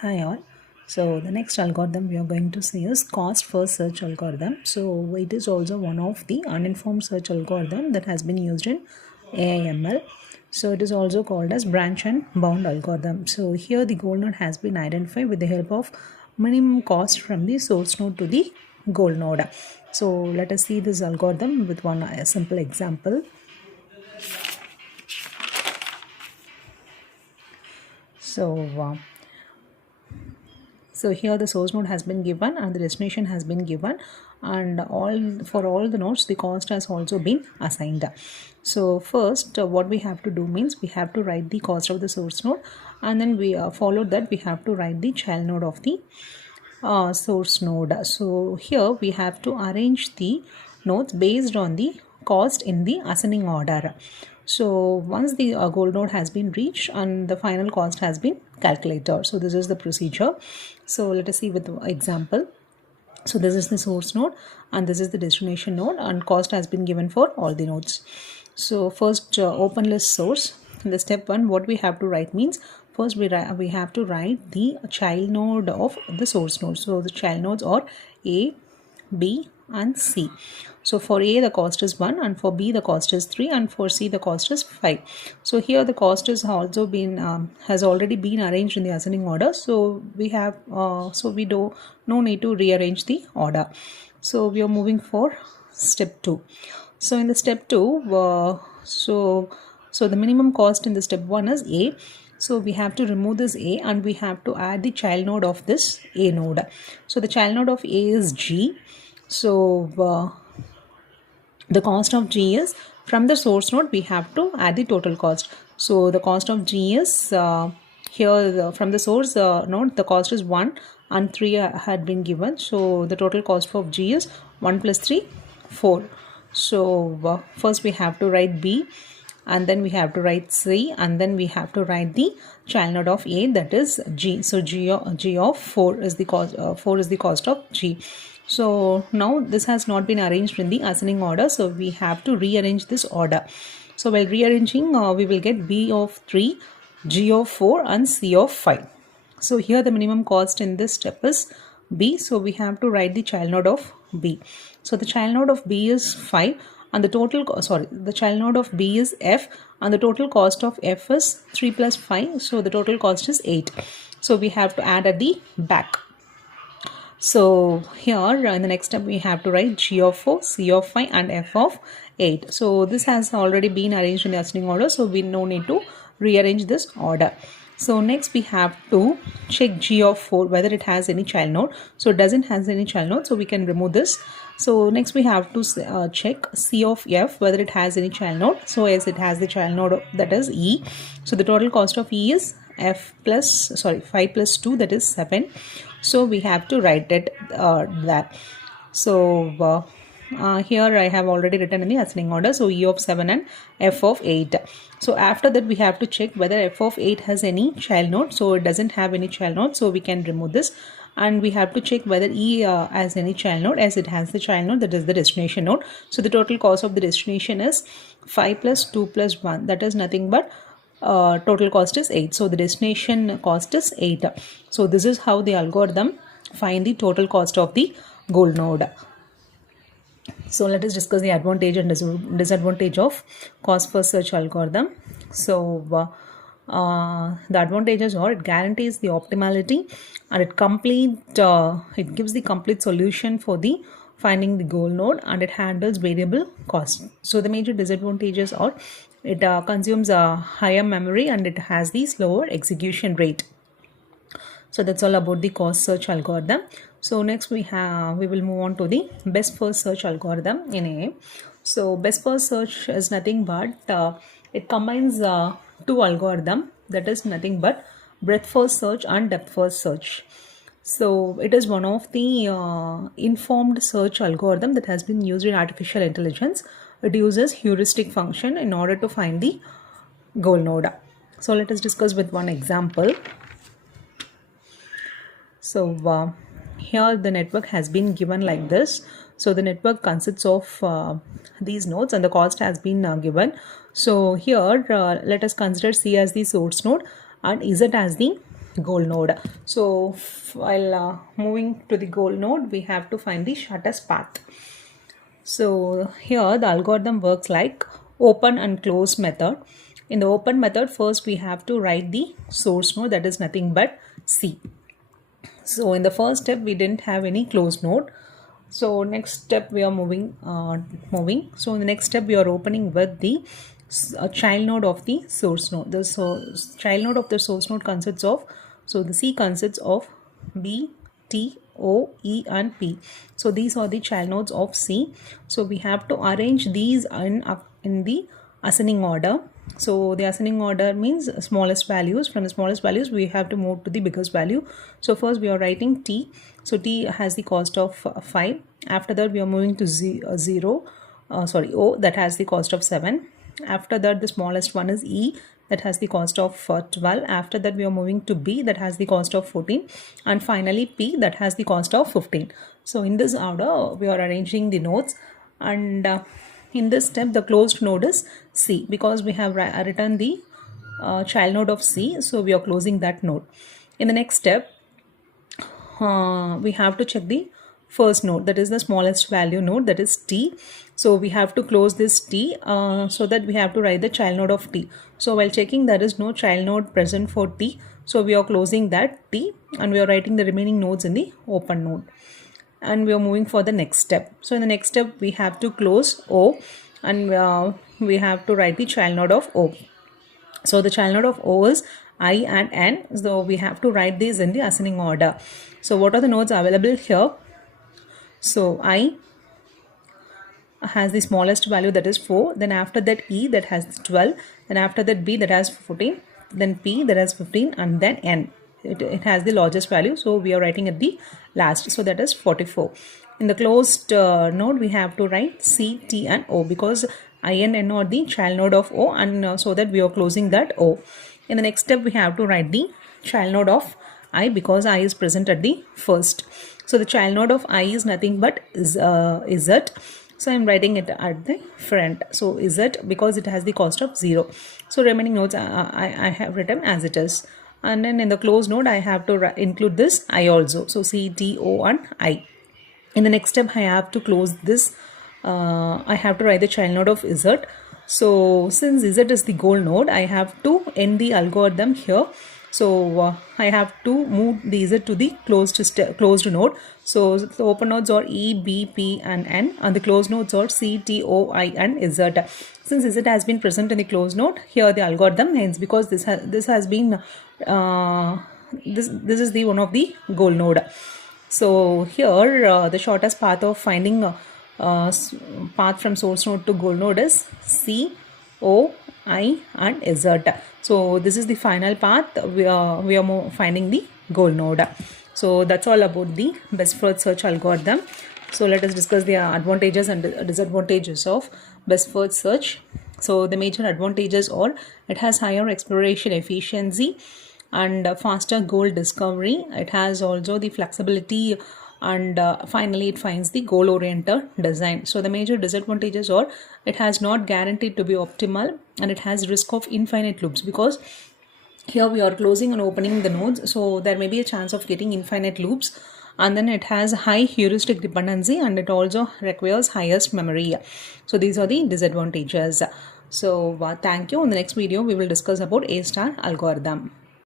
Hi all. So the next algorithm we are going to see is cost first search algorithm. So it is also one of the uninformed search algorithm that has been used in AIML. So it is also called as branch and bound algorithm. So here the goal node has been identified with the help of minimum cost from the source node to the goal node. So let us see this algorithm with one simple example. So here the source node has been given and the destination has been given, and all the nodes the cost has also been assigned. So first what we have to do means we have to write the cost of the source node, and then we followed that we have to write the child node of the source node. So here we have to arrange the nodes based on the cost in the ascending order. So once the goal node has been reached and the final cost has been calculated. So this is the procedure. So let us see with the example. So this is the source node and this is the destination node, and cost has been given for all the nodes. So first open list source. In the step 1 what we have to write means first we have to write the child node of the source node. So the child nodes are A, B and C. So for A the cost is 1, and for B the cost is 3, and for C the cost is 5. So here the cost is also been has already been arranged in the ascending order. So we have no need to rearrange the order. So we are moving for step 2. So in the step 2 so the minimum cost in the step 1 is A. So we have to remove this A and we have to add the child node of this A node. So the child node of A is G. So the cost of G is, from the source node we have to add the total cost. So the cost of G is from the source node the cost is 1 and 3 had been given. So the total cost of G is 1 plus 3, 4. So first we have to write B, and then we have to write C, and then we have to write the child node of A, that is G. So G of 4 is the cost. 4 is the cost of G. So now this has not been arranged in the ascending order, so we have to rearrange this order. So while rearranging we will get B of 3, G of 4 and C of 5. So here the minimum cost in this step is B, so we have to write the child node of B. So the child node of B is 5 and the child node of B is F, and the total cost of F is 3 plus 5, so the total cost is 8. So we have to add at the back. So here in the next step we have to write G of 4, C of 5 and F of 8. So this has already been arranged in the ascending order, so we no need to rearrange this order. So next we have to check G of 4 whether it has any child node. So it doesn't has any child node, so we can remove this. So next we have to check C of F whether it has any child node. So yes, it has the child node, that is E. So the total cost of E is 5 plus 2, that is 7. So we have to write it that. So here I have already written in the ascending order. So E of 7 and F of 8. So after that we have to check whether F of 8 has any child node. So it doesn't have any child node, so we can remove this. And we have to check whether E has any child node, as it has the child node, that is the destination node. So the total cost of the destination is 5 plus 2 plus 1, that is nothing but total cost is 8. So the destination cost is 8. So this is how the algorithm find the total cost of the goal node. So let us discuss the advantage and disadvantage of cost first search algorithm. So the advantages are it guarantees the optimality, and it gives the complete solution for the finding the goal node, and it handles variable cost. So the major disadvantages are it consumes a higher memory and it has the slower execution rate. So that's all about the cost search algorithm. So next we will move on to the best first search algorithm in AA. So best first search is nothing but it combines two algorithms, that is nothing but breadth first search and depth first search. So it is one of the informed search algorithm that has been used in artificial intelligence. It uses heuristic function in order to find the goal node. So let us discuss with one example. So here the network has been given like this. So the network consists of these nodes and the cost has been given. So here let us consider C as the source node and Z as the goal node. So while moving to the goal node, we have to find the shortest path. So here the algorithm works like open and close method. In the open method, first we have to write the source node, that is nothing but C. So in the first step we didn't have any closed node. So next step we are moving. So in the next step we are opening with the child node of the source node. The child node of the source node consists of, so the C consists of B, T, O, E and P. So these are the child nodes of C. So we have to arrange these in the ascending order. So the ascending order means smallest values. From the smallest values we have to move to the biggest value. So first we are writing T. So T has the cost of 5. After that we are moving to O, that has the cost of 7. After that the smallest one is E, that has the cost of 12. After that we are moving to B, that has the cost of 14, and finally P, that has the cost of 15. So in this order we are arranging the nodes, and in this step the closed node is C, because we have written the child node of C, so we are closing that node. In the next step we have to check the first node, that is the smallest value node, that is T. So we have to close this T, so that we have to write the child node of T. So while checking there is no child node present for T, so we are closing that T and we are writing the remaining nodes in the open node, and we are moving for the next step. So in the next step we have to close O, and we have to write the child node of O. So the child node of O is I and N, so we have to write these in the ascending order. So what are the nodes available here? So I has the smallest value, that is 4. Then after that E, that has 12. Then after that B, that has 14. Then P, that has 15, and then N. It has the largest value, so we are writing at the last, so that is 44. In the closed node we have to write C, T and O, because I and N are the child node of O, and so that we are closing that O. In the next step we have to write the child node of I, because I is present at the first. So the child node of I is nothing but Z. So I am writing it at the front. So Z, because it has the cost of 0. So remaining nodes I have written as it is. And then in the closed node I have to include this I also. So C, T, O and I. In the next step I have to close this. I have to write the child node of Z. So since Z is the goal node, I have to end the algorithm here. So I have to move the Z to the closed node. So the open nodes are E, B, P and N, and the closed nodes are C, T, O, I and Z. Since Z has been present in the closed node, here the algorithm ends, because this has been this is the one of the goal node. So here the shortest path of finding path from source node to goal node is C, O, I and Z. So this is the final path. We are finding the goal node. So that's all about the best first search algorithm. So let us discuss the advantages and disadvantages of best first search. So the major advantages are it has higher exploration efficiency and faster goal discovery. It has also the flexibility, and finally it finds the goal oriented design. So the major disadvantages are it has not guaranteed to be optimal, and it has risk of infinite loops, because here we are closing and opening the nodes, so there may be a chance of getting infinite loops. And then it has high heuristic dependency, and it also requires highest memory. So these are the disadvantages. So thank you. In the next video we will discuss about A star algorithm.